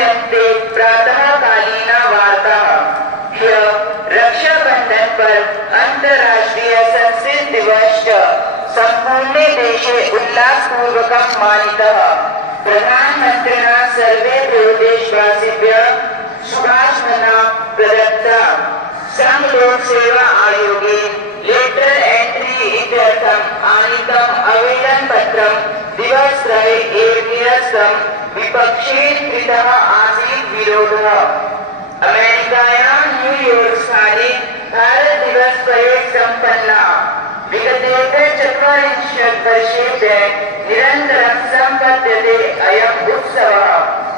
श्रूयन्ते प्रातःकालीना वार्ताः। ह्यः रक्षाबंधन पर अंतर्राष्ट्रीय संस्कृत दिवस संपूर्णे देशे उल्लासपूर्वकं मानितः। प्रधानमन्त्रिणा सर्वेभ्यो देशवासिभ्यः शुभाशंसना प्रदत्ता। संघ लोक सेवा आयोगे लेटर एंट्री इत्यर्थम् आनीतम् आवेदन पत्रं दिवसत्रये एव निरस्तं विपक्षेण कृतः आसीत् विरोधः। अमेरिकायां न्यूयॉर्क स्थाने भारत दिवस परेड सम्पन्ना। विगतेभ्यः ४४ वर्षेभ्यः निरन्तरं सम्पद्यते अयम् उत्सवः।